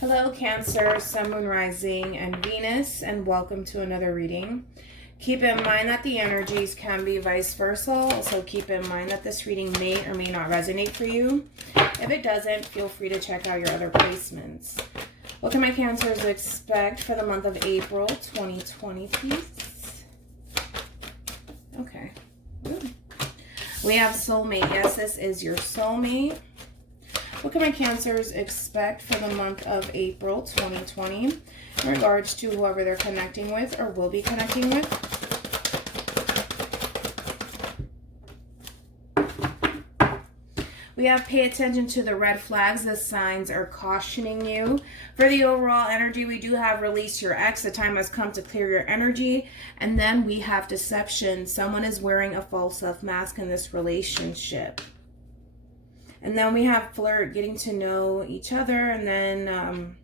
Hello, Cancer, Sun, Moon, Rising, and Venus, and welcome to another reading. Keep in mind that the energies can be vice versa. Also, keep in mind that this reading may or may not resonate for you. If it doesn't, feel free to check out your other placements. What can my Cancers expect for the month of April 2020, please? Okay. Good. We have soulmate. Yes, this is your soulmate. What can my Cancers expect for the month of April 2020 in regards to whoever they're connecting with or will be connecting with? We have pay attention to the red flags. The signs are cautioning you. For the overall energy, we do have release your ex. The time has come to clear your energy. And then we have deception. Someone is wearing a false self mask in this relationship. And then we have flirt, getting to know each other. And then,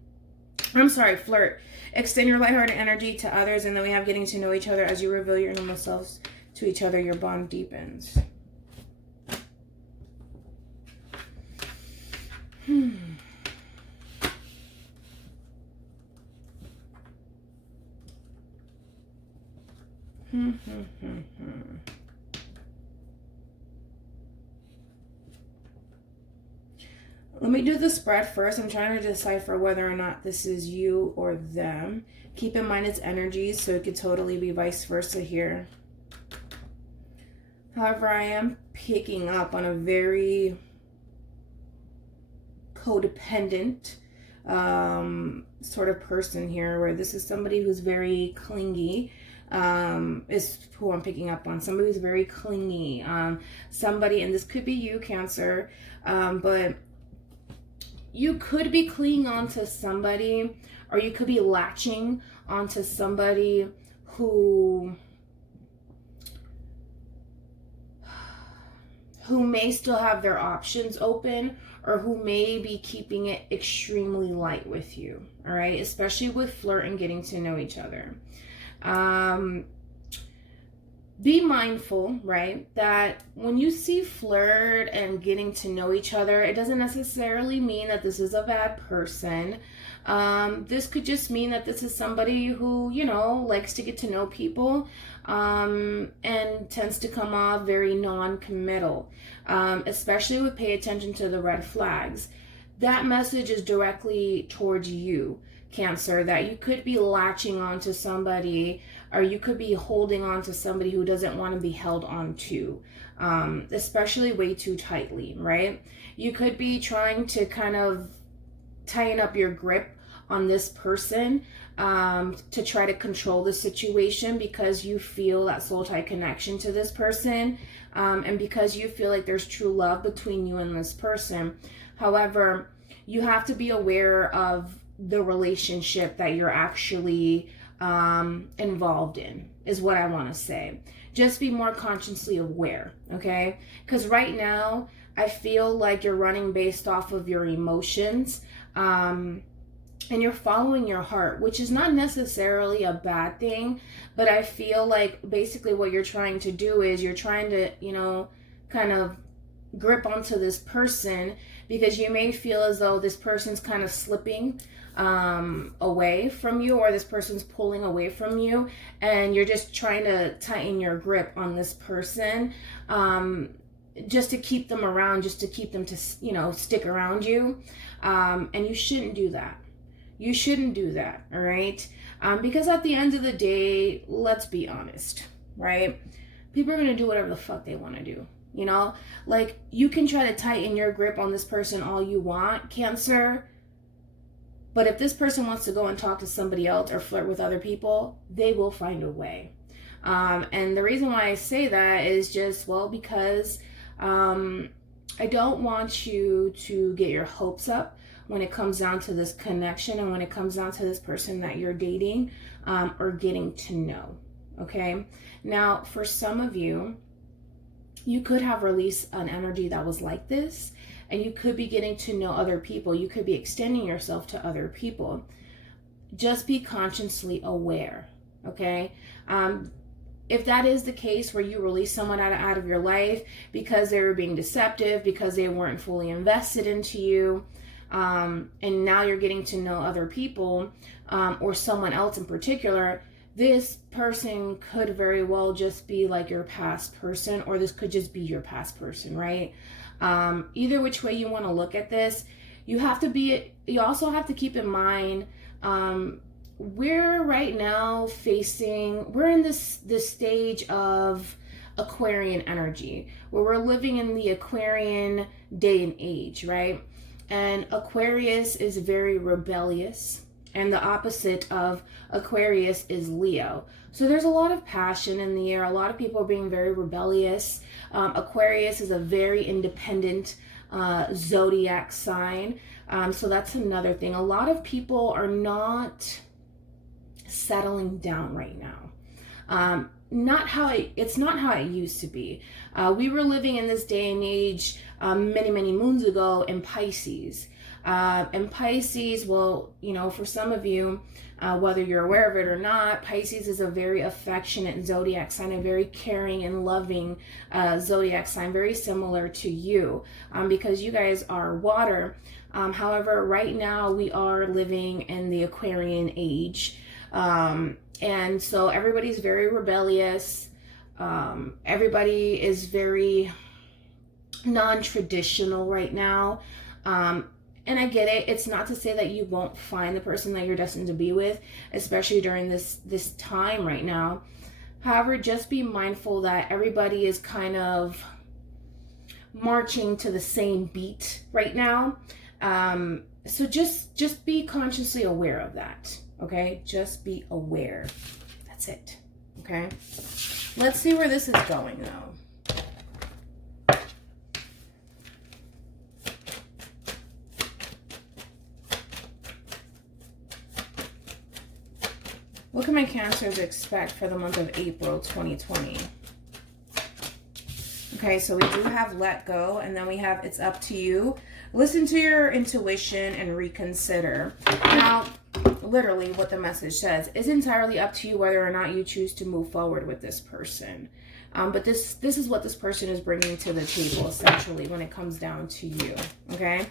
flirt. Extend your lighthearted energy to others. And then we have getting to know each other. As you reveal your normal selves to each other, your bond deepens. Let me do the spread first. I'm trying to decipher whether or not this is you or them. Keep in mind it's energies, so it could totally be vice versa here. However, I am picking up on a very codependent sort of person here, where this is somebody who's very clingy, is who I'm picking up on. Somebody who's very clingy. Somebody, and this could be you, Cancer, but you could be clinging on to somebody, or you could be latching onto somebody who may still have their options open, or who may be keeping it extremely light with you, all right? Especially with flirt and getting to know each other. Be mindful, right, that when you see flirt and getting to know each other, it doesn't necessarily mean that this is a bad person. This could just mean that this is somebody who, you know, likes to get to know people, and tends to come off very non-committal, especially with pay attention to the red flags. That message is directly towards you, Cancer, that you could be latching on to somebody, or you could be holding on to somebody who doesn't want to be held on to, especially way too tightly, right? You could be trying to kind of tighten up your grip on this person, to try to control the situation, because you feel that soul tie connection to this person, and because you feel like there's true love between you and this person. However, you have to be aware of the relationship that you're actually involved in, is what I want to say. Just be more consciously aware, okay? Because right now, I feel like you're running based off of your emotions, and you're following your heart, which is not necessarily a bad thing, but I feel like basically what you're trying to do is you're trying to, you know, kind of grip onto this person, because you may feel as though this person's kind of slipping away from you, or this person's pulling away from you, and you're just trying to tighten your grip on this person, just to keep them around, just to keep them to, you know, stick around you, and you shouldn't do that. You shouldn't do that, all right? Because at the end of the day, let's be honest, right? People are going to do whatever the fuck they want to do, you know? Like, you can try to tighten your grip on this person all you want, Cancer, but if this person wants to go and talk to somebody else or flirt with other people, they will find a way. And the reason why I say that is just, well, because I don't want you to get your hopes up when it comes down to this connection, and when it comes down to this person that you're dating, or getting to know, okay? Now, for some of you, you could have released an energy that was like this, and you could be getting to know other people. You could be extending yourself to other people. Just be consciously aware, okay? If that is the case, where you release someone out of your life because they were being deceptive, because they weren't fully invested into you, and now you're getting to know other people, or someone else in particular, this person could very well just be like your past person, or this could just be your past person, right? Either which way you want to look at this, you also have to keep in mind, we're right now we're in this stage of Aquarian energy, where we're living in the Aquarian day and age, right? And Aquarius is very rebellious, and the opposite of Aquarius is Leo. So there's a lot of passion in the air. A lot of people are being very rebellious. Aquarius is a very independent zodiac sign. So that's another thing. A lot of people are not settling down right now. It's not how it used to be. We were living in this day and age many moons ago in Pisces. And Pisces, well, for some of you, whether you're aware of it or not, Pisces is a very affectionate zodiac sign, a very caring and loving zodiac sign, very similar to you, because you guys are water. However, right now we are living in the Aquarian age. And so everybody's very rebellious. Everybody is very non-traditional right now. And I get it. It's not to say that you won't find the person that you're destined to be with, especially during this time right now. However, just be mindful that everybody is kind of marching to the same beat right now. So just be consciously aware of that. Okay, just be aware. That's it. Okay, let's see where this is going though. What can my Cancers expect for the month of April 2020? Okay, so we do have let go, and then we have it's up to you. Listen to your intuition and reconsider. Now, literally what the message says is entirely up to you whether or not you choose to move forward with this person. But this is what this person is bringing to the table, essentially, when it comes down to you. Okay?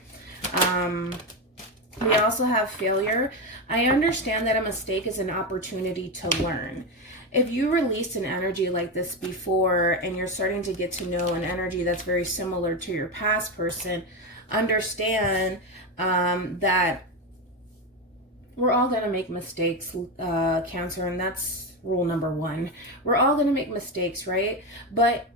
We also have failure. I understand that a mistake is an opportunity to learn. If you released an energy like this before and you're starting to get to know an energy that's very similar to your past person, understand that we're all going to make mistakes, Cancer, and that's rule number one. We're all going to make mistakes, right? But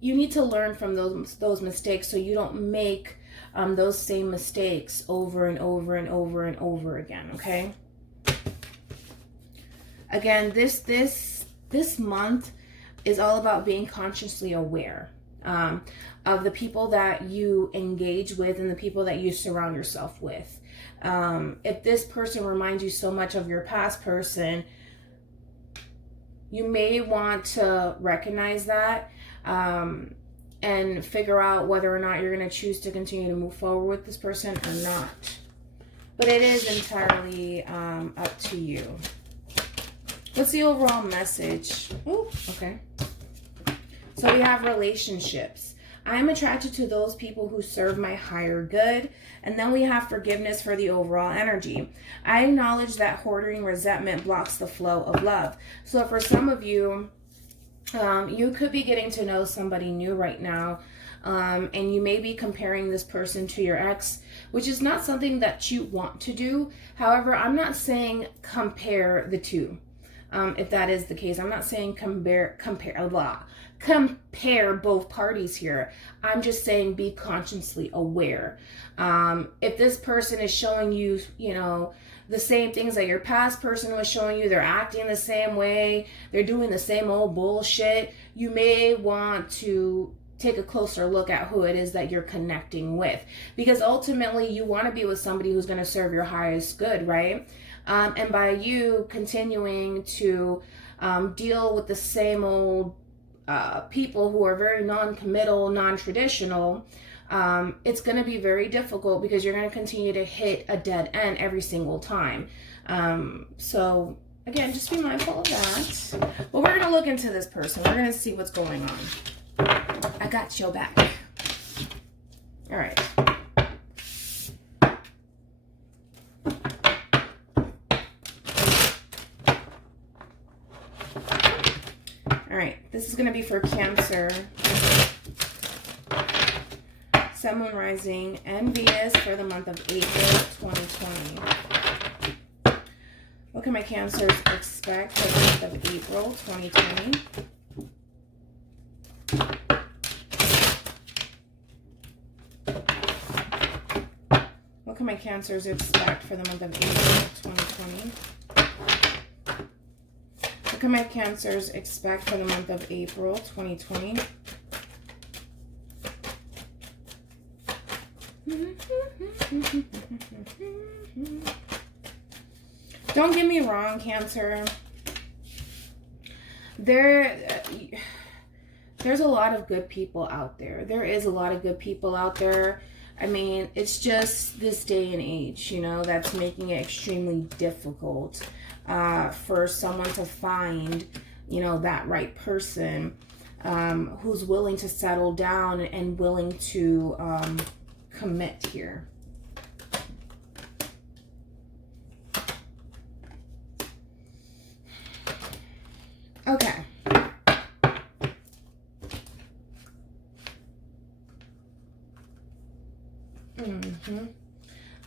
you need to learn from those mistakes so you don't make those same mistakes over and over and over and over again, okay? Again, this month is all about being consciously aware of the people that you engage with and the people that you surround yourself with. If this person reminds you so much of your past person, you may want to recognize that and figure out whether or not you're going to choose to continue to move forward with this person or not. But it is entirely up to you. What's the overall message? Oh, okay. So we have relationships. I am attracted to those people who serve my higher good. And then we have forgiveness for the overall energy. I acknowledge that hoarding resentment blocks the flow of love. So for some of you, you could be getting to know somebody new right now. And you may be comparing this person to your ex, which is not something that you want to do. However, I'm not saying compare the two. If that is the case, I'm not saying compare both parties here. I'm just saying be consciously aware. If this person is showing you, the same things that your past person was showing you, they're acting the same way, they're doing the same old bullshit, you may want to take a closer look at who it is that you're connecting with. Because ultimately, you want to be with somebody who's going to serve your highest good, right? And by you continuing to deal with the same old people who are very non-committal, non-traditional, it's going to be very difficult because you're going to continue to hit a dead end every single time. So again, just be mindful of that. But we're going to look into this person. We're going to see what's going on. I got your back. All right. right, this is going to be for Cancer, Sun, Moon, Rising, and Venus for the month of April 2020. What can my Cancers expect for the month of April 2020? What can my Cancers expect for the month of April 2020? What can my Cancers expect for the month of April 2020? Don't get me wrong, Cancer. There's a lot of good people out there. There is a lot of good people out there. I mean, it's just this day and age, you know, that's making it extremely difficult for someone to find, you know, that right person who's willing to settle down and willing to commit here. Okay.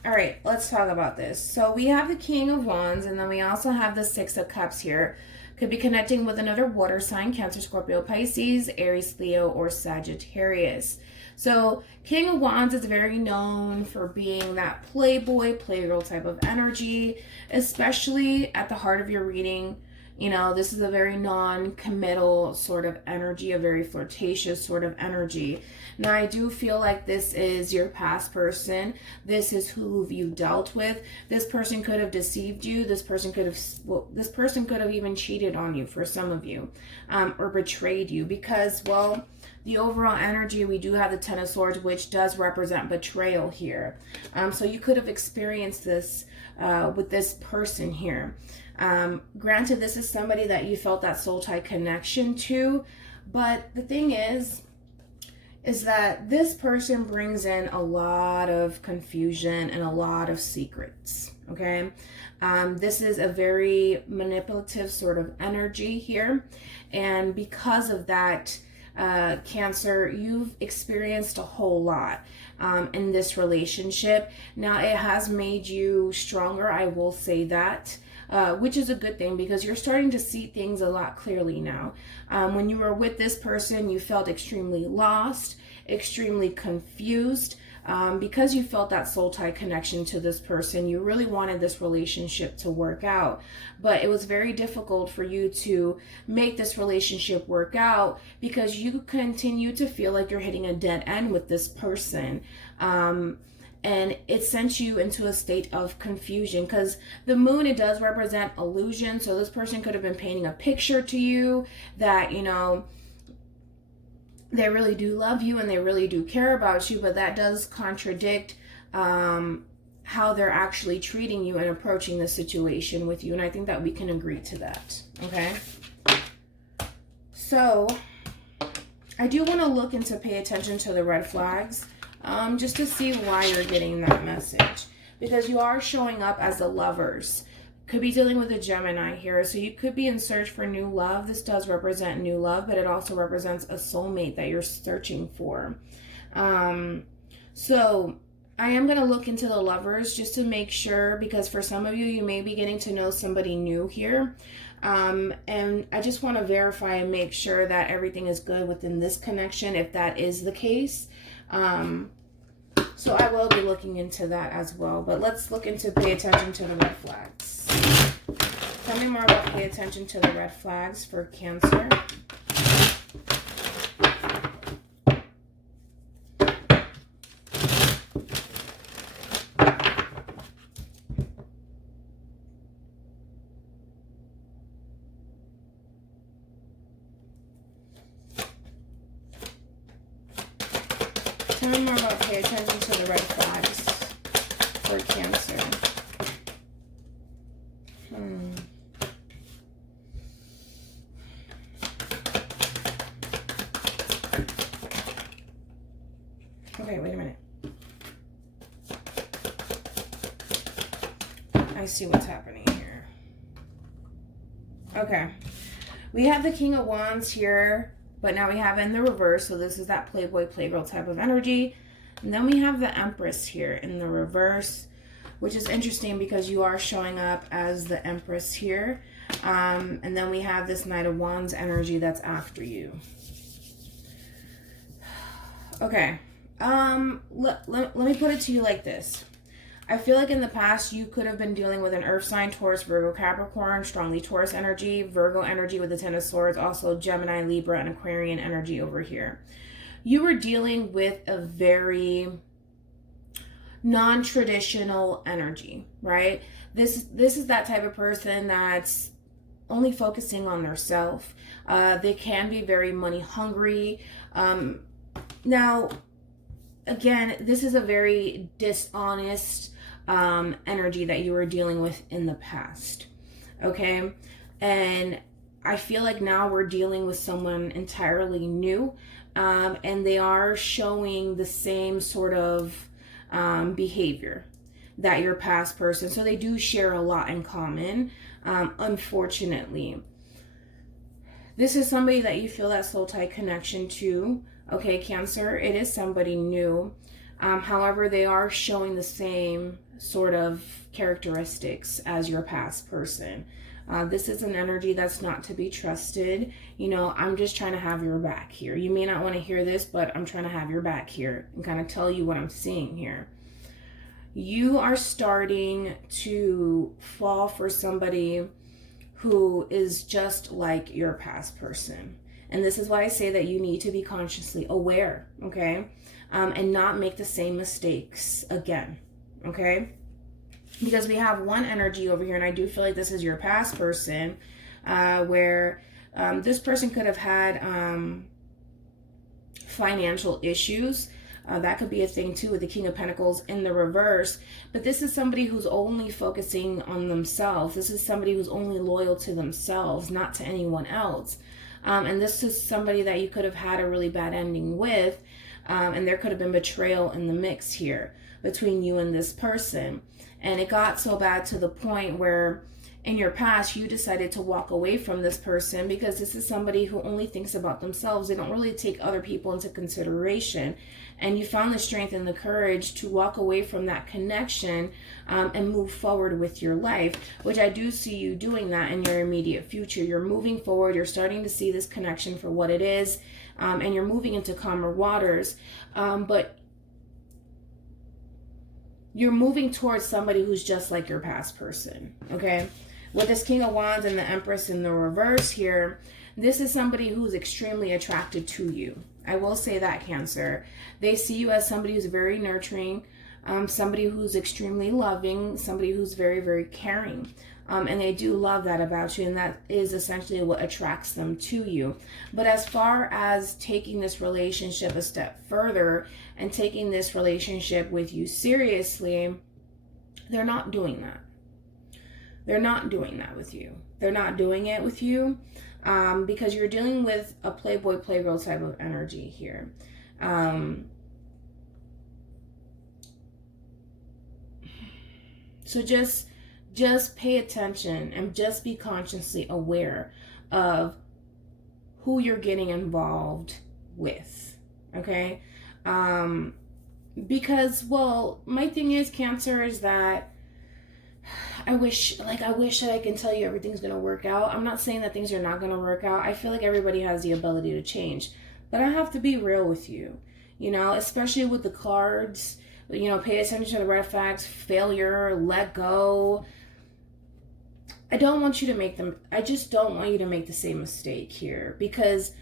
All right, let's talk about this. So we have the King of Wands, and then we also have the Six of Cups here. Could be connecting with another water sign, Cancer, Scorpio, Pisces, Aries, Leo, or Sagittarius. So King of Wands is very known for being that playboy, playgirl type of energy, especially at the heart of your reading. You know, this is a very non-committal sort of energy, a very flirtatious sort of energy. Now, I do feel like this is your past person. This is who you dealt with. This person could have deceived you. This person could have even cheated on you for some of you, or betrayed you because, well, the overall energy, we do have the Ten of Swords, which does represent betrayal here. So you could have experienced this with this person here. Granted, this is somebody that you felt that soul tie connection to, but the thing is that this person brings in a lot of confusion and a lot of secrets, okay? This is a very manipulative sort of energy here, and because of that, Cancer, you've experienced a whole lot in this relationship. Now, it has made you stronger, I will say that. Which is a good thing because you're starting to see things a lot clearly now. When you were with this person, you felt extremely lost, extremely confused, because you felt that soul tie connection to this person. You really wanted this relationship to work out, but it was very difficult for you to make this relationship work out because you continue to feel like you're hitting a dead end with this person. And it sent you into a state of confusion because the moon, it does represent illusion. So this person could have been painting a picture to you that, you know, they really do love you and they really do care about you, but that does contradict how they're actually treating you and approaching the situation with you. And I think that we can agree to that, okay? So I do want to look into pay attention to the red flags. Just to see why you're getting that message. Because you are showing up as the lovers. Could be dealing with a Gemini here. So you could be in search for new love. This does represent new love, but it also represents a soulmate that you're searching for. So I am going to look into the lovers just to make sure, because for some of you, you may be getting to know somebody new here. And I just want to verify and make sure that everything is good within this connection, if that is the case. So I will be looking into that as well. But let's look into pay attention to the red flags. Tell me more about pay attention to the red flags for Cancer. Tell me more about pay attention to the red flags for Cancer. Okay, wait a minute. I see what's happening here. Okay. We have the King of Wands here, but now we have it in the reverse. So this is that Playboy, Playgirl type of energy. And then we have the Empress here in the reverse, which is interesting because you are showing up as the Empress here. And then we have this Knight of Wands energy that's after you. Okay. Let me put it to you like this. I feel like in the past you could have been dealing with an earth sign, Taurus, Virgo, Capricorn, strongly Taurus energy, Virgo energy with the Ten of Swords, also Gemini, Libra, and Aquarian energy over here. You were dealing with a very non-traditional energy, right? This is that type of person that's only focusing on their self. They can be very money hungry. Now, again, this is a very dishonest energy that you were dealing with in the past, okay? And I feel like now we're dealing with someone entirely new, and they are showing the same sort of behavior that your past person. So they do share a lot in common, unfortunately. This is somebody that you feel that soul tie connection to, okay, Cancer? It is somebody new. However, they are showing the same sort of characteristics as your past person. This is an energy that's not to be trusted. You know, I'm just trying to have your back here. You may not want to hear this, but I'm trying to have your back here and kind of tell you what I'm seeing here. You are starting to fall for somebody who is just like your past person. And this is why I say that you need to be consciously aware, okay? And not make the same mistakes again, okay? Because we have one energy over here, and I do feel like this is your past person, where this person could have had financial issues. That could be a thing too with the King of Pentacles in the reverse. But this is somebody who's only focusing on themselves. This is somebody who's only loyal to themselves, not to anyone else. And this is somebody that you could have had a really bad ending with. And there could have been betrayal in the mix here between you and this person. And it got so bad to the point where in your past you decided to walk away from this person because this is somebody who only thinks about themselves. They don't really take other people into consideration. And you found the strength and the courage to walk away from that connection and move forward with your life, which I do see you doing that in your immediate future. You're moving forward. You're starting to see this connection for what it is, and you're moving into calmer waters. But you're moving towards somebody who's just like your past person, okay? With this King of Wands and the Empress in the reverse here, this is somebody who's extremely attracted to you. I will say that, Cancer. They see you as somebody who's very nurturing, somebody who's extremely loving, somebody who's very, very caring. And they do love that about you, and that is essentially what attracts them to you. But as far as taking this relationship a step further and taking this relationship with you seriously, they're not doing that. They're not doing that with you. They're not doing it with you because you're dealing with a Playboy, Playgirl type of energy here. So just pay attention and just be consciously aware of who you're getting involved with, okay? Because, well, my thing is, Cancer, is that I wish that I can tell you everything's going to work out. I'm not saying that things are not going to work out. I feel like everybody has the ability to change. But I have to be real with you, you know, especially with the cards. You know, pay attention to the red flags, failure, let go. I don't want you to make them, I just don't want you to make the same mistake here, because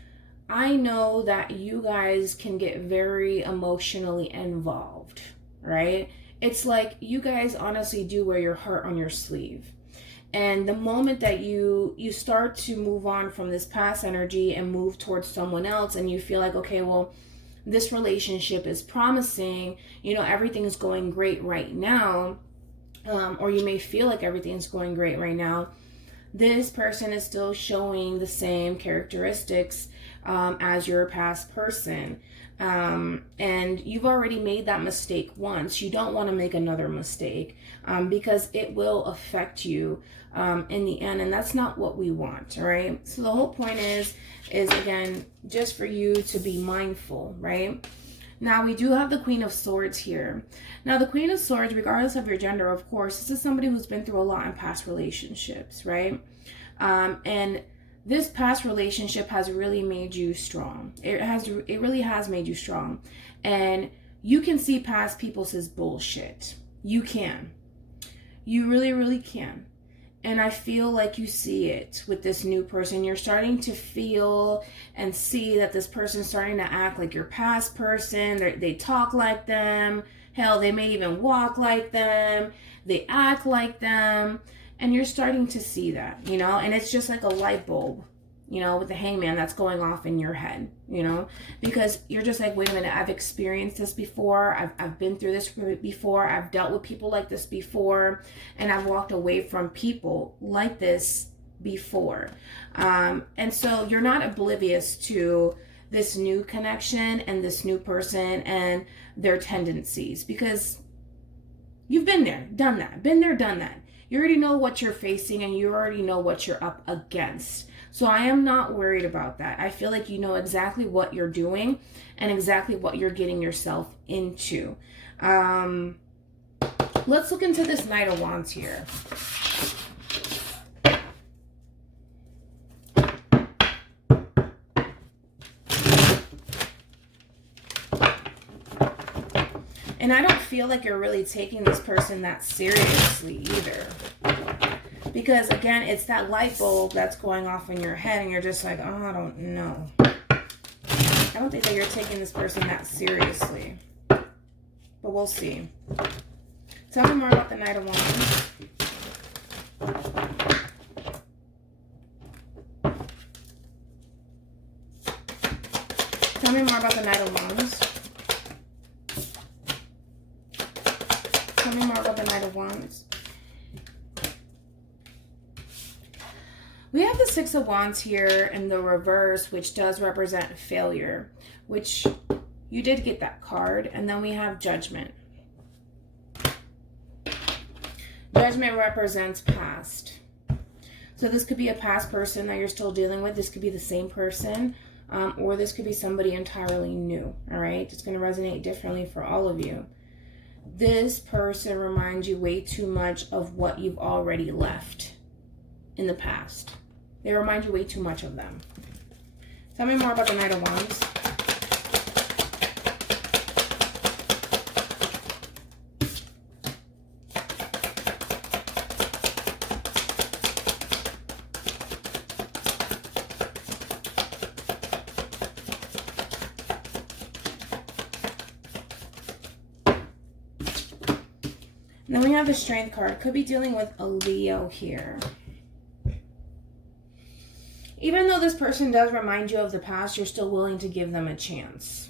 I know that you guys can get very emotionally involved, right? It's like you guys honestly do wear your heart on your sleeve. And the moment that you start to move on from this past energy and move towards someone else, and you feel like, okay, well, this relationship is promising, you know, everything's going great right now, or you may feel like everything's going great right now, this person is still showing the same characteristics as your past person. And you've already made that mistake once. You don't want to make another mistake, because it will affect you in the end, and that's not what we want. All right. So the whole point is again, just for you to be mindful, right? Now, we do have the Queen of Swords here. Now, the Queen of Swords, regardless of your gender, of course, this is somebody who's been through a lot in past relationships, right? And this past relationship has really made you strong. It really has made you strong. And you can see past people's as bullshit. You can. You really, really can. And I feel like you see it with this new person. You're starting to feel and see that this person's starting to act like your past person. They talk like them. Hell, they may even walk like them. They act like them. And you're starting to see that, you know? And it's just like a light bulb, you know, with the hangman that's going off in your head, you know? Because you're just like, wait a minute, I've experienced this before. I've been through this before. I've dealt with people like this before. And I've walked away from people like this before. And so you're not oblivious to this new connection and this new person and their tendencies, because you've been there, done that, been there, done that. You already know what you're facing and you already know what you're up against. So I am not worried about that. I feel like you know exactly what you're doing and exactly what you're getting yourself into. Let's look into this Knight of Wands here. And I don't feel like you're really taking this person that seriously either. Because again, it's that light bulb that's going off in your head and you're just like, oh, I don't know. I don't think that you're taking this person that seriously. But we'll see. Tell me more about the Knight of Wands. Tell me more about the Knight of Wands. Tell me more about the Knight of Wands. We have the Six of Wands here in the reverse, which does represent failure, which you did get that card. And then we have Judgment. Judgment represents past. So this could be a past person that you're still dealing with. This could be the same person, or this could be somebody entirely new. All right. It's going to resonate differently for all of you. This person reminds you way too much of what you've already left in the past. They remind you way too much of them. Tell me more about the Knight of Wands. Then we have the Strength card. Could be dealing with a Leo here. Even though this person does remind you of the past, you're still willing to give them a chance.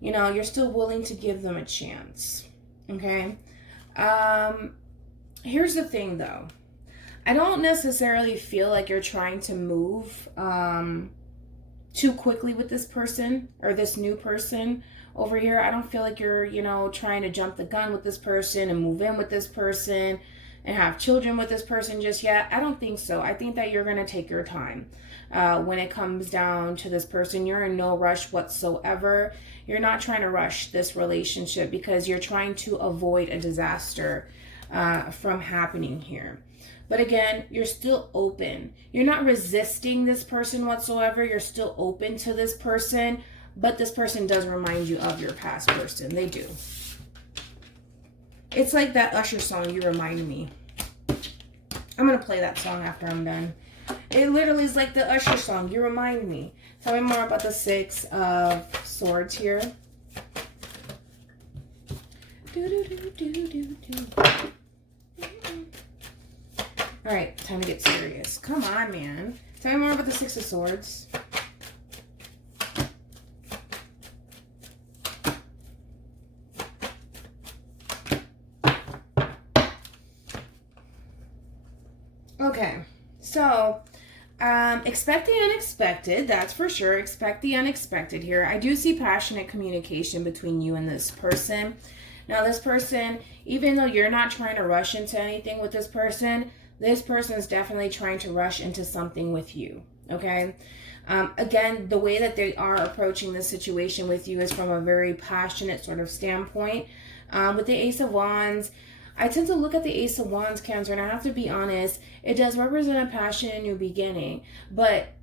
You know, you're still willing to give them a chance. Okay? Here's the thing, though. I don't necessarily feel like you're trying to move too quickly with this person or this new person over here. I don't feel like you're, you know, trying to jump the gun with this person and move in with this person and have children with this person just yet. I don't think so. I think that you're going to take your time when it comes down to this person. You're in no rush whatsoever. You're not trying to rush this relationship because you're trying to avoid a disaster from happening here. But again, you're still open. You're not resisting this person whatsoever. You're still open to this person, but this person does remind you of your past person. They do. It's like that Usher song, You Remind Me. I'm going to play that song after I'm done. It literally is like the Usher song, You Remind Me. Tell me more about the Six of Swords here. All right, time to get serious. Come on, man. Tell me more about the Six of Swords. Okay, so Expect the unexpected, that's for sure. Expect the unexpected here. I do see passionate communication between you and this person. Now, this person, even though you're not trying to rush into anything with this person is definitely trying to rush into something with you, okay? Again, the way that they are approaching this situation with you is from a very passionate sort of standpoint. With the Ace of Wands, I tend to look at the Ace of Wands, Cancer, and I have to be honest, it does represent a passionate new beginning. But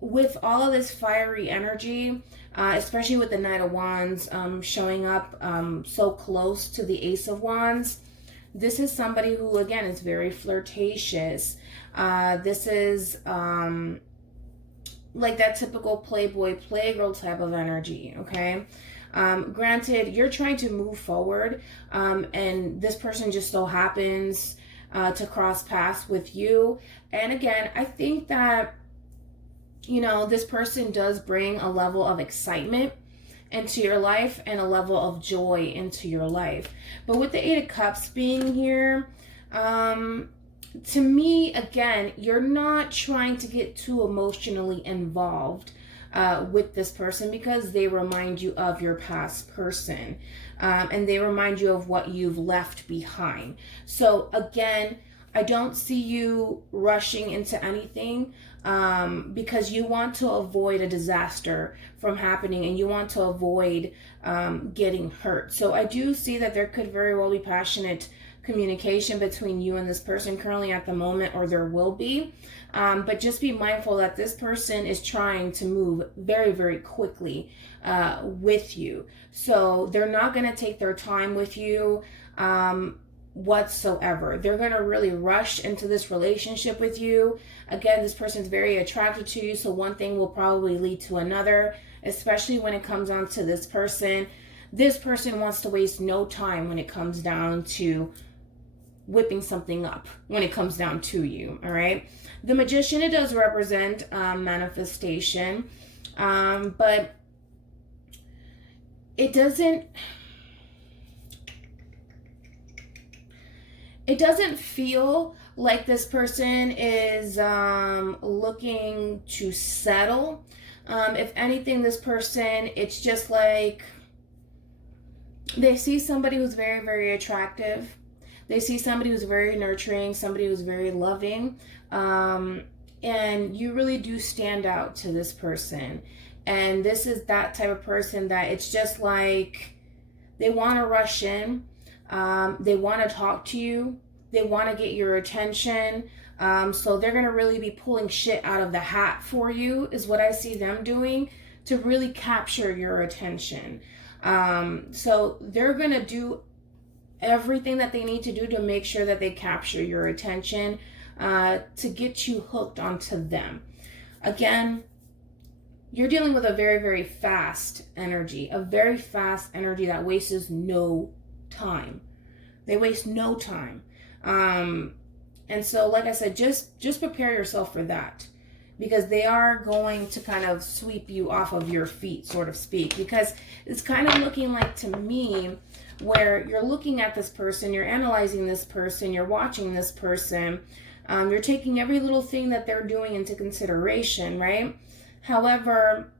with all of this fiery energy, especially with the Knight of Wands showing up so close to the Ace of Wands, this is somebody who, again, is very flirtatious. This is like that typical playboy, playgirl type of energy, okay? Granted, you're trying to move forward, and this person just so happens to cross paths with you. And again, I think that, you know, this person does bring a level of excitement into your life and a level of joy into your life. But with the Eight of Cups being here, to me, again, you're not trying to get too emotionally involved with this person because they remind you of your past person, and they remind you of what you've left behind. So again, I don't see you rushing into anything because you want to avoid a disaster from happening and you want to avoid getting hurt. So I do see that there could very well be passionate communication between you and this person currently at the moment, or there will be. But just be mindful that this person is trying to move very, very quickly with you. So they're not going to take their time with you whatsoever. They're going to really rush into this relationship with you. Again, this person's very attracted to you, so one thing will probably lead to another, especially when it comes down to this person. This person wants to waste no time when it comes down to whipping something up, when it comes down to you, all right? The Magician, it does represent manifestation, but it doesn't feel like this person is looking to settle. If anything, this person, it's just like they see somebody who's very, very attractive. They see somebody who's very nurturing, somebody who's very loving. And you really do stand out to this person. And this is that type of person that it's just like they want to rush in. They want to talk to you. They want to get your attention. So they're going to really be pulling shit out of the hat for you, is what I see them doing to really capture your attention. So they're going to do everything that they need to do to make sure that they capture your attention, to get you hooked onto them. Again, you're dealing with a very, very fast energy, a very fast energy that wastes no time. They waste no time. And so, like I said, just prepare yourself for that, because they are going to kind of sweep you off of your feet, sort of speak, because it's kind of looking like to me where you're looking at this person, you're analyzing this person, you're watching this person, you're taking every little thing that they're doing into consideration, right? However,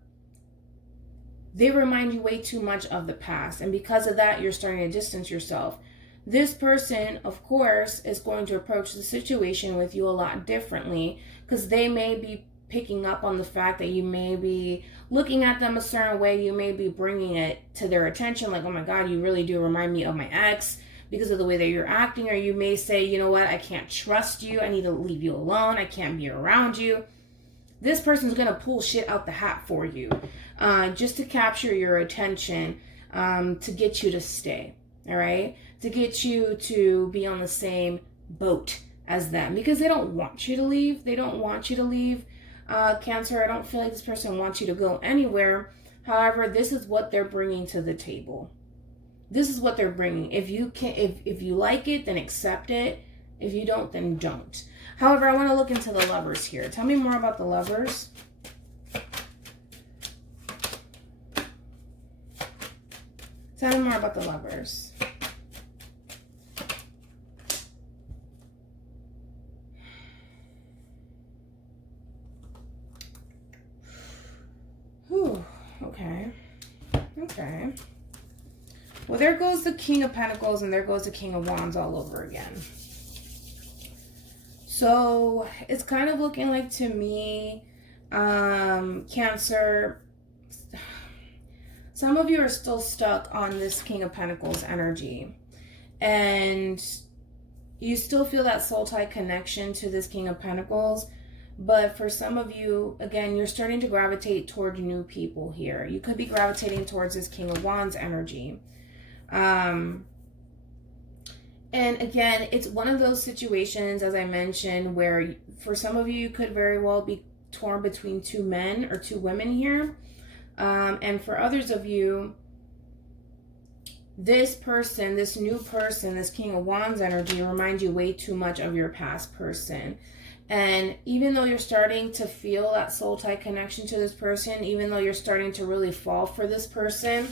they remind you way too much of the past, and because of that, you're starting to distance yourself. This person, of course, is going to approach the situation with you a lot differently, because they may be picking up on the fact that you may be looking at them a certain way. You may be bringing it to their attention, like, oh my God, you really do remind me of my ex because of the way that you're acting. Or you may say, you know what, I can't trust you. I need to leave you alone. I can't be around you. This person's going to pull shit out the hat for you, just to capture your attention, to get you to stay, all right? To get you to be on the same boat as them, because they don't want you to leave. They don't want you to leave, Cancer. I don't feel like this person wants you to go anywhere. However, this is what they're bringing to the table. This is what they're bringing. If you can, if you like it, then accept it. If you don't, then don't. However, I want to look into the Lovers here. Tell me more about the Lovers. Tell me more about the Lovers. Okay. Okay. Well, there goes the King of Pentacles and there goes the King of Wands all over again. So it's kind of looking like to me, Cancer, some of you are still stuck on this King of Pentacles energy. And you still feel that soul tie connection to this King of Pentacles. But for some of you, again, you're starting to gravitate toward new people here. You could be gravitating towards this King of Wands energy. And again, it's one of those situations, as I mentioned, where for some of you, you could very well be torn between two men or two women here. And for others of you, this person, this new person, this King of Wands energy reminds you way too much of your past person. And even though you're starting to feel that soul tie connection to this person, even though you're starting to really fall for this person,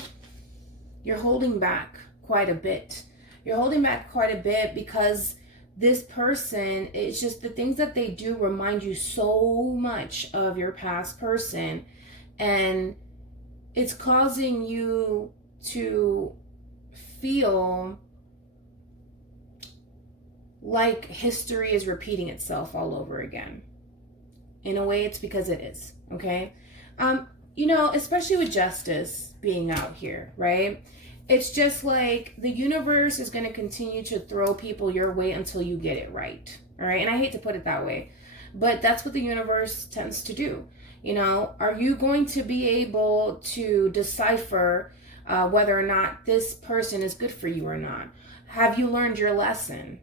you're holding back quite a bit. You're holding back quite a bit because this person, it's just the things that they do remind you so much of your past person. And it's causing you to feel like history is repeating itself all over again. In a way, it's because it is, okay? You know, especially with justice being out here, right? It's just like the universe is going to continue to throw people your way until you get it right, all right? And I hate to put it that way, but that's what the universe tends to do. You know, are you going to be able to decipher whether or not this person is good for you or not? Have you learned your lesson?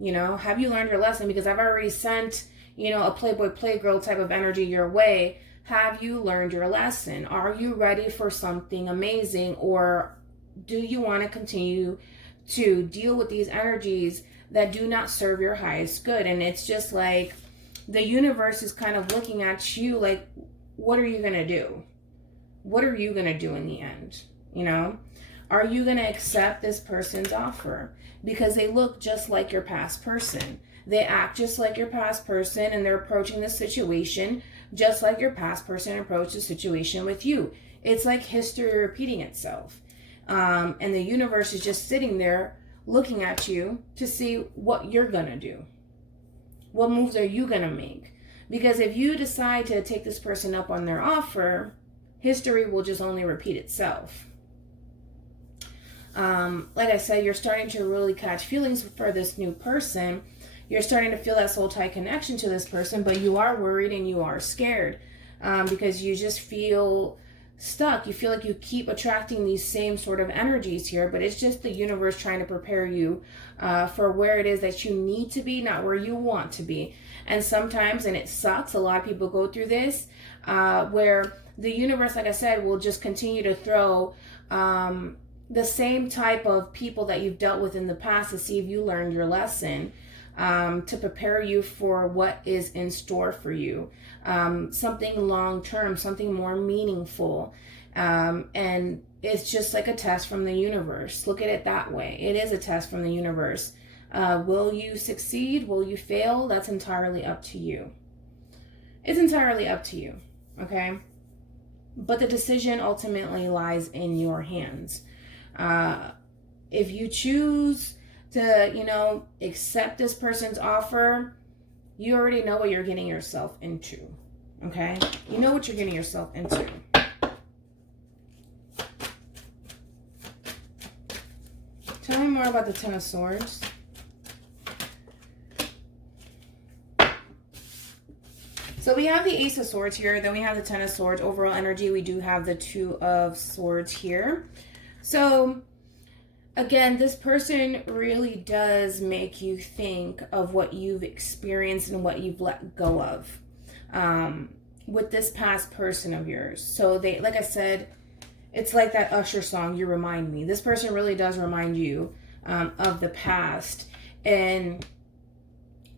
You know, have you learned your lesson? Because I've already sent, you know, a Playboy Playgirl type of energy your way. Have you learned your lesson? Are you ready for something amazing? Or do you want to continue to deal with these energies that do not serve your highest good? And it's just like the universe is kind of looking at you like, what are you going to do? What are you going to do in the end? You know, are you going to accept this person's offer? Because they look just like your past person. They act just like your past person, and they're approaching the situation just like your past person approached the situation with you. It's like history repeating itself. And the universe is just sitting there looking at you to see what you're going to do. What moves are you going to make? Because if you decide to take this person up on their offer, history will just only repeat itself. Like I said, you're starting to really catch feelings for this new person. You're starting to feel that soul tie connection to this person, but you are worried and you are scared because you just feel stuck. You feel like you keep attracting these same sort of energies here, but it's just the universe trying to prepare you for where it is that you need to be, not where you want to be. And sometimes, and it sucks, a lot of people go through this, where the universe, like I said, will just continue to throw the same type of people that you've dealt with in the past to see if you learned your lesson, to prepare you for what is in store for you, something long-term, something more meaningful. And it's just like a test from the universe. Look at it that way. It is a test from the universe. Will you succeed? Will you fail? That's entirely up to you. It's entirely up to you, okay? But the decision ultimately lies in your hands. If you choose to, you know, accept this person's offer, you already know what you're getting yourself into, okay? You know what you're getting yourself into. Tell me more about the Ten of Swords. So we have the Ace of Swords here, then we have the Ten of Swords. Overall energy, we do have the Two of Swords here. So again, this person really does make you think of what you've experienced and what you've let go of with this past person of yours. So they, like I said, it's like that Usher song, You Remind Me. This person really does remind you of the past. And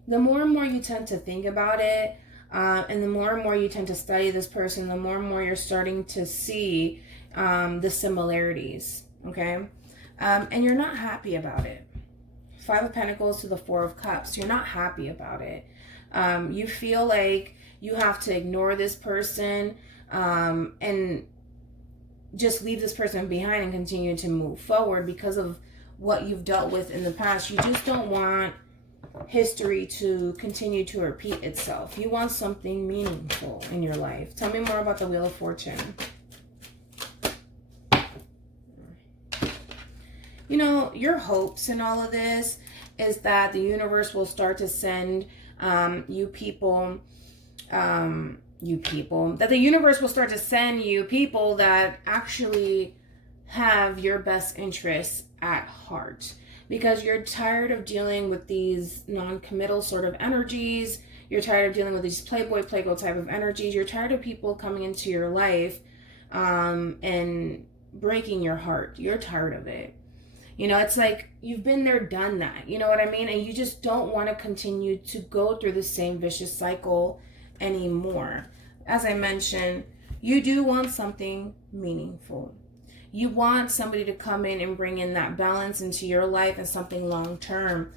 the more and more you tend to think about it, and the more and more you tend to study this person, the more and more you're starting to see the similarities, okay? And you're not happy about it. Five of Pentacles to the Four of Cups. You're not happy about it. You feel like you have to ignore this person. And just leave this person behind and continue to move forward because of what you've dealt with in the past. You just don't want history to continue to repeat itself. You want something meaningful in your life. Tell me more about the Wheel of Fortune. You know, your hopes in all of this is that the universe will start to send that the universe will start to send you people that actually have your best interests at heart, because you're tired of dealing with these non-committal sort of energies. You're tired of dealing with these playboy, playgirl type of energies. You're tired of people coming into your life and breaking your heart. You're tired of it. You know, it's like you've been there, done that. You know what I mean? And you just don't want to continue to go through the same vicious cycle anymore. As I mentioned, you do want something meaningful. You want somebody to come in and bring in that balance into your life and something long-term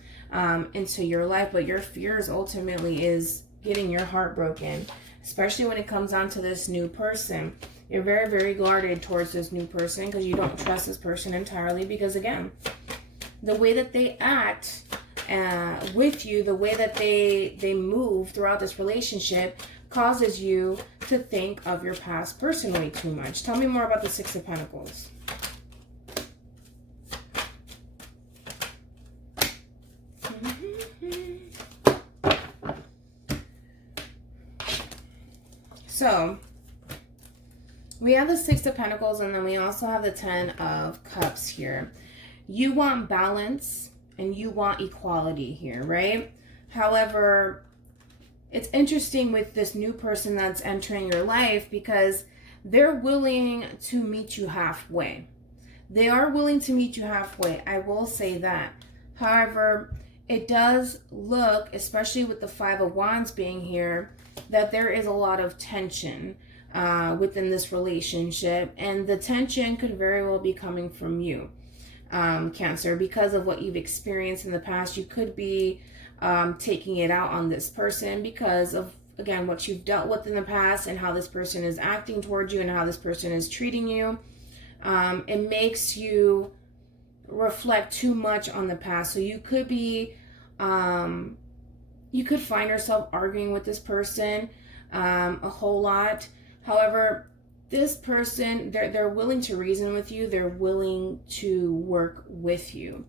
into your life. But your fears ultimately is getting your heart broken, especially when it comes down to this new person. You're very, very guarded towards this new person because you don't trust this person entirely, because again, the way that they act with you, the way that they move throughout this relationship causes you to think of your past person way too much. Tell me more about the Six of Pentacles. So we have the Six of Pentacles, and then we also have the Ten of Cups here. You want balance and you want equality here, right? However, it's interesting with this new person that's entering your life because they're willing to meet you halfway. They are willing to meet you halfway. I will say that. However, it does look, especially with the Five of Wands being here, that there is a lot of tension within this relationship, and the tension could very well be coming from you, Cancer, because of what you've experienced in the past. You could be taking it out on this person because of, again, what you've dealt with in the past and how this person is acting towards you and how this person is treating you. It makes you reflect too much on the past. So you could be, you could find yourself arguing with this person a whole lot. However, this person, they're willing to reason with you. They're willing to work with you.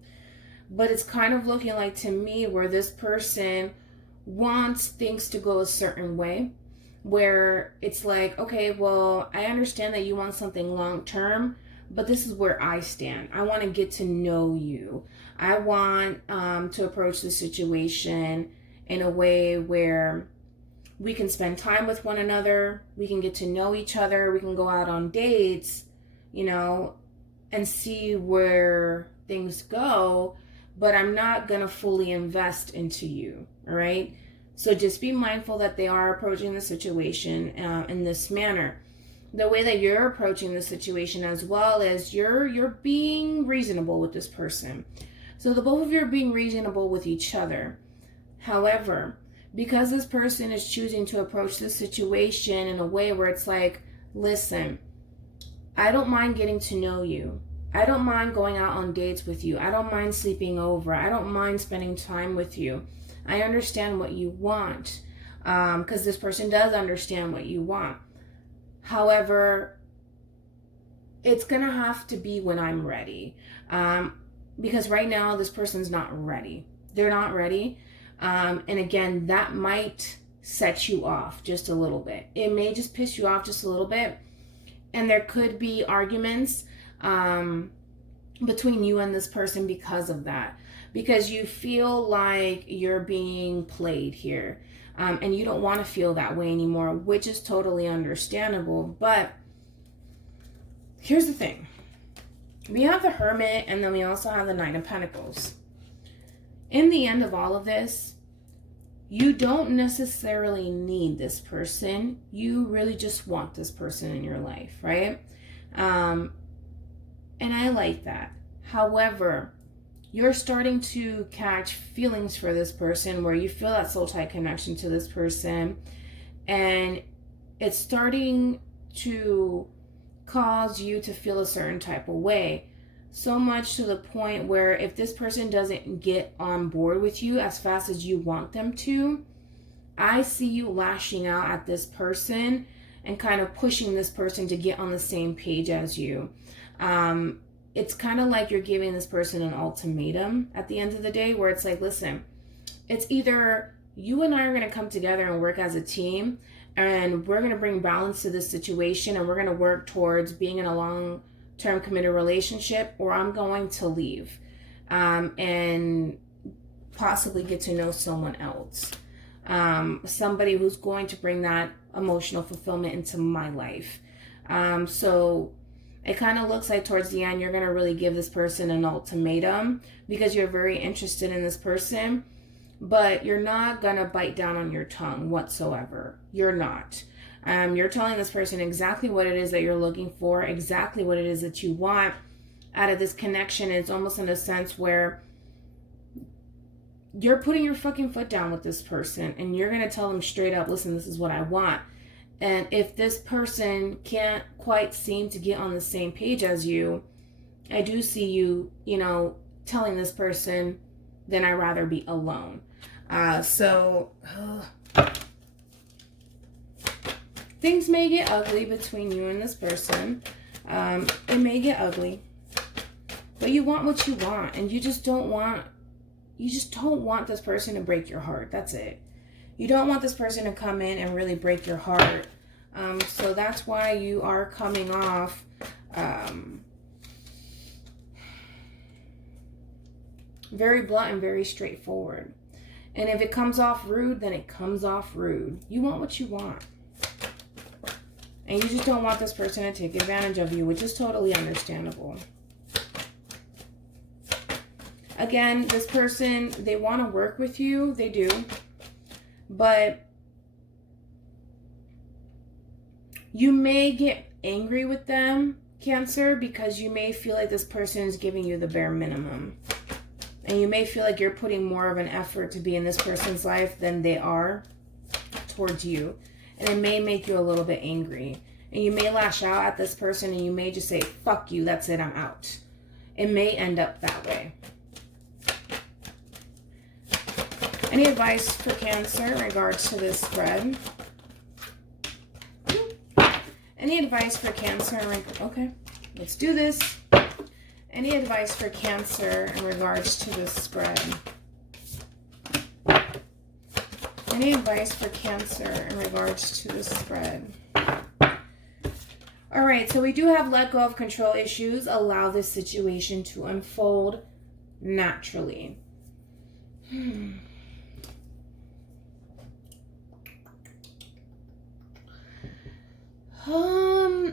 But it's kind of looking like to me where this person wants things to go a certain way, where it's like, okay, well, I understand that you want something long term, but this is where I stand. I want to get to know you. I want to approach the situation in a way where we can spend time with one another. We can get to know each other. We can go out on dates, you know, and see where things go. But I'm not going to fully invest into you, all right? So just be mindful that they are approaching the situation in this manner. The way that you're approaching the situation as well is you're being reasonable with this person. So the both of you are being reasonable with each other. However, because this person is choosing to approach the situation in a way where it's like, listen, I don't mind getting to know you. I don't mind going out on dates with you. I don't mind sleeping over. I don't mind spending time with you. I understand what you want, because this person does understand what you want. However, it's going to have to be when I'm ready, because right now this person's not ready. They're not ready. And again, that might set you off just a little bit. It may just piss you off just a little bit. And there could be arguments between you and this person because of that. Because you feel like you're being played here. And you don't want to feel that way anymore, which is totally understandable. But here's the thing. We have the Hermit, and then we also have the Knight of Pentacles. In the end of all of this, you don't necessarily need this person. You really just want this person in your life, right? And I like that. However, you're starting to catch feelings for this person where you feel that soul tie connection to this person, and it's starting to cause you to feel a certain type of way. So much to the point where if this person doesn't get on board with you as fast as you want them to, I see you lashing out at this person and kind of pushing this person to get on the same page as you. It's kind of like you're giving this person an ultimatum at the end of the day, where it's like, listen, it's either you and I are going to come together and work as a team, and we're going to bring balance to this situation, and we're going to work towards being in a long-term committed relationship, or I'm going to leave and possibly get to know someone else. Somebody who's going to bring that emotional fulfillment into my life. So it kind of looks like towards the end, you're going to really give this person an ultimatum because you're very interested in this person, but you're not going to bite down on your tongue whatsoever. You're not. You're telling this person exactly what it is that you're looking for, exactly what it is that you want out of this connection. It's almost in a sense where you're putting your fucking foot down with this person and you're going to tell them straight up, listen, this is what I want. And if this person can't quite seem to get on the same page as you, I do see you, telling this person, then I'd rather be alone. Things may get ugly between you and this person. It may get ugly, but you want what you want, and you just don't want this person to break your heart. That's it. You don't want this person to come in and really break your heart. So that's why you are coming off very blunt and very straightforward. And if it comes off rude, then it comes off rude. You want what you want. And you just don't want this person to take advantage of you, which is totally understandable. Again, this person, they want to work with you. They do. But you may get angry with them, Cancer, because you may feel like this person is giving you the bare minimum. And you may feel like you're putting more of an effort to be in this person's life than they are towards you. And it may make you a little bit angry. And you may lash out at this person and you may just say, fuck you, that's it, I'm out. It may end up that way. Any advice for Cancer in regards to this spread? Any advice for Cancer? Okay, let's do this. Any advice for Cancer in regards to this spread? Any advice for Cancer in regards to this spread? All right, so we do have let go of control issues. Allow this situation to unfold naturally.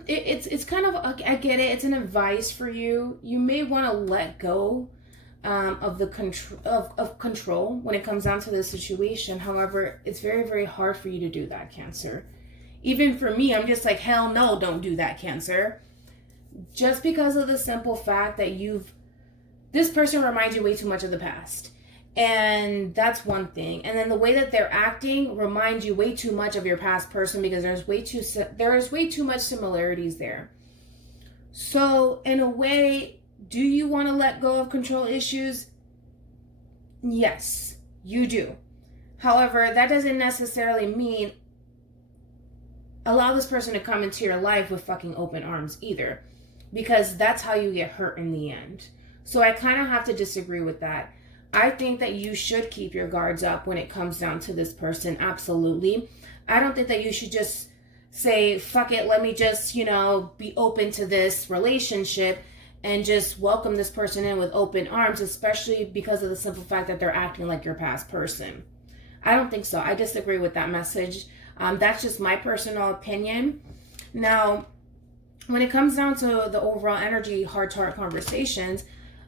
It's kind of, I get it. It's an advice for you. You may want to let go of the control when it comes down to this situation. However, it's very, very hard for you to do that, Cancer. Even for me, I'm just like, hell no, don't do that, Cancer. Just because of the simple fact that this person reminds you way too much of the past. And that's one thing. And then the way that they're acting reminds you way too much of your past person because there is way too much similarities there. So in a way, do you want to let go of control issues? Yes, you do. However, that doesn't necessarily mean allow this person to come into your life with fucking open arms either, because that's how you get hurt in the end. So I kind of have to disagree with that. I think that you should keep your guards up when it comes down to this person. Absolutely. I don't think that you should just say, fuck it, let me just, be open to this relationship and just welcome this person in with open arms, especially because of the simple fact that they're acting like your past person. I don't think so. I disagree with that message. That's just my personal opinion. Now, when it comes down to the overall energy, heart-to-heart conversations,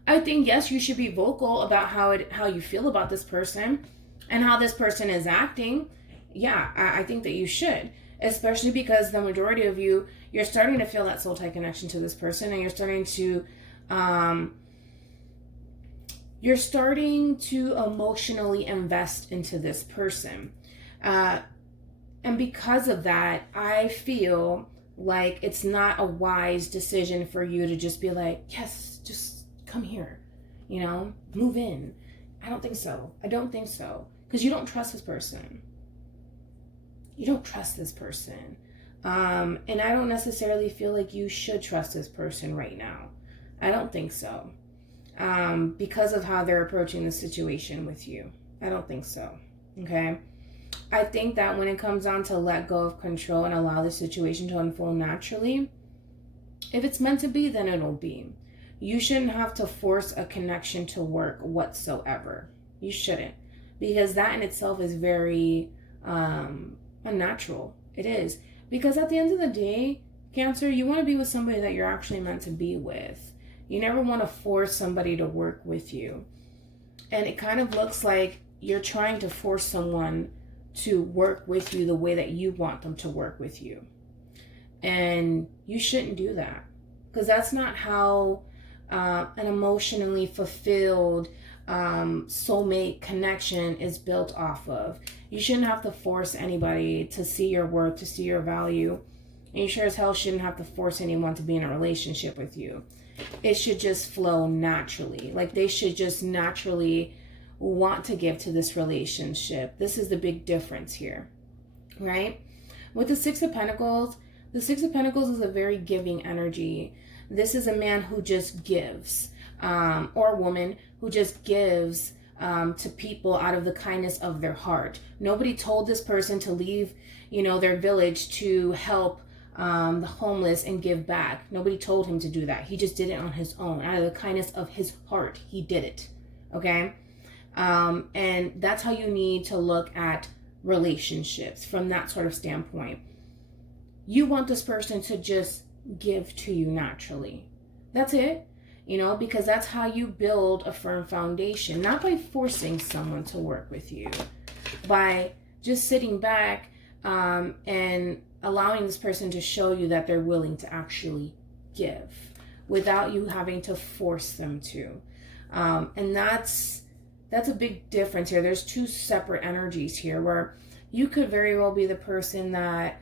I think, yes, you should be vocal about how you feel about this person and how this person is acting. Yeah, I think that you should, especially because the majority of you're starting to feel that soul tie connection to this person, and you're starting to emotionally invest into this person. And because of that, I feel Like, it's not a wise decision for you to just be like, yes, just come here, move in. I don't think so. I don't think so. Because you don't trust this person. You don't trust this person. And I don't necessarily feel like you should trust this person right now. I don't think so. Because of how they're approaching the situation with you. I don't think so. Okay? I think that when it comes down to let go of control and allow the situation to unfold naturally, if it's meant to be, then it'll be. You shouldn't have to force a connection to work whatsoever. You shouldn't. Because that in itself is very unnatural. It is. Because at the end of the day, Cancer, you want to be with somebody that you're actually meant to be with. You never want to force somebody to work with you. And it kind of looks like you're trying to force someone to work with you the way that you want them to work with you. And you shouldn't do that. Because that's not how an emotionally fulfilled soulmate connection is built off of. You shouldn't have to force anybody to see your worth, to see your value. And you sure as hell shouldn't have to force anyone to be in a relationship with you. It should just flow naturally. Like, they should just naturally want to give to this relationship. This is the big difference here, right? With the Six of Pentacles is a very giving energy. This is a man who just gives, or a woman who just gives to people out of the kindness of their heart. Nobody told this person to leave, their village to help the homeless and give back. Nobody told him to do that. He just did it on his own. Out of the kindness of his heart, he did it. Okay? And that's how you need to look at relationships from that sort of standpoint. You want this person to just give to you naturally. That's it. Because that's how you build a firm foundation. Not by forcing someone to work with you. By just sitting back and allowing this person to show you that they're willing to actually give without you having to force them to. And that's a big difference here. There's two separate energies here where you could very well be the person that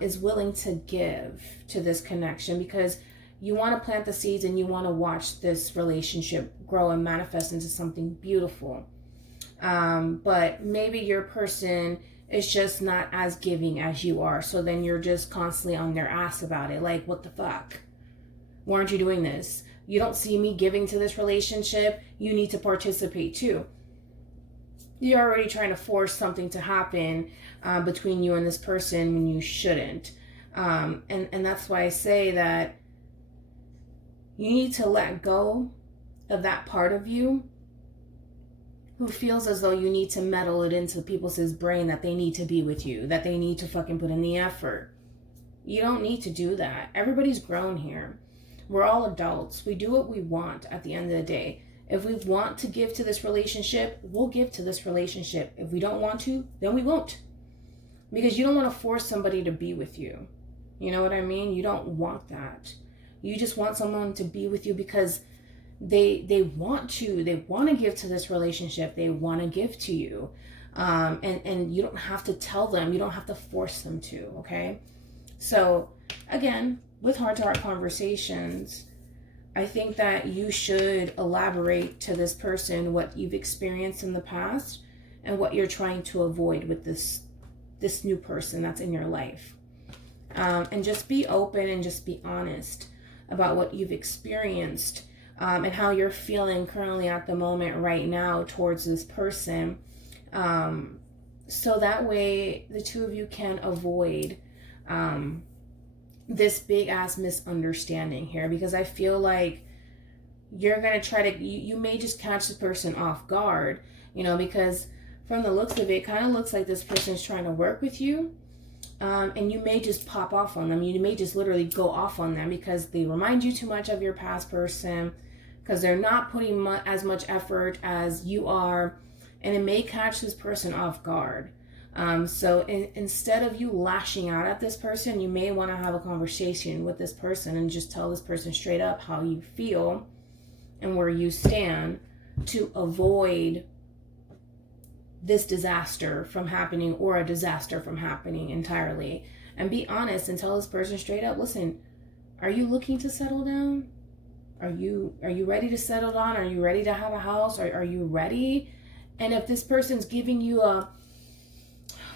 is willing to give to this connection because you want to plant the seeds and you want to watch this relationship grow and manifest into something beautiful. But maybe your person is just not as giving as you are. So then you're just constantly on their ass about it. Like, what the fuck? Why aren't you doing this? You don't see me giving to this relationship. You need to participate too. You're already trying to force something to happen between you and this person when you shouldn't. And that's why I say that you need to let go of that part of you who feels as though you need to meddle it into people's brain that they need to be with you, that they need to fucking put in the effort. You don't need to do that. Everybody's grown here. We're all adults. We do what we want at the end of the day. If we want to give to this relationship, we'll give to this relationship. If we don't want to, then we won't. Because you don't want to force somebody to be with you. You know what I mean? You don't want that. You just want someone to be with you because they want to. They want to give to this relationship. They want to give to you. And you don't have to tell them. You don't have to force them to, okay? So, again, with heart-to-heart conversations, I think that you should elaborate to this person what you've experienced in the past and what you're trying to avoid with this new person that's in your life. And just be open and just be honest about what you've experienced and how you're feeling currently at the moment right now towards this person. So that way the two of you can avoid this big ass misunderstanding here, because I feel like you're going to try to, you may just catch the person off guard, because from the looks of it, it kind of looks like this person's trying to work with you. And you may just pop off on them. You may just literally go off on them because they remind you too much of your past person, because they're not putting as much effort as you are, and it may catch this person off guard. So instead of you lashing out at this person, you may want to have a conversation with this person and just tell this person straight up how you feel and where you stand to avoid this disaster from happening or a disaster from happening entirely. And be honest and tell this person straight up, listen, are you looking to settle down? Are you ready to settle down? Are you ready to have a house? Are you ready? And if this person's giving you a,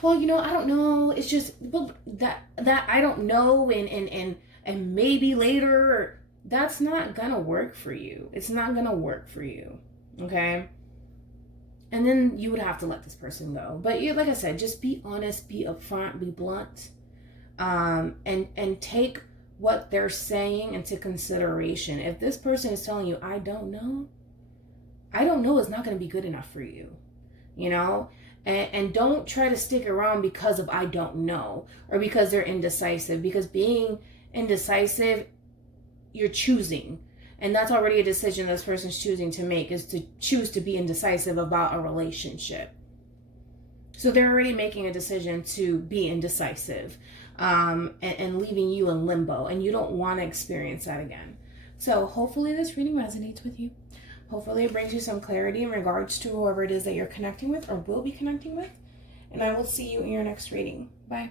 well, I don't know, it's just, well, that I don't know, and maybe later, that's not gonna work for you. It's not gonna work for you. Okay? And then you would have to let this person go. But like I said, just be honest, be upfront, be blunt, and take what they're saying into consideration. If this person is telling you, I don't know is not going to be good enough for you, and don't try to stick around because of I don't know, or because they're indecisive, because being indecisive, you're choosing. And that's already a decision this person's choosing to make, is to choose to be indecisive about a relationship. So they're already making a decision to be indecisive, and leaving you in limbo. And you don't want to experience that again. So hopefully this reading resonates with you. Hopefully it brings you some clarity in regards to whoever it is that you're connecting with or will be connecting with. And I will see you in your next reading. Bye.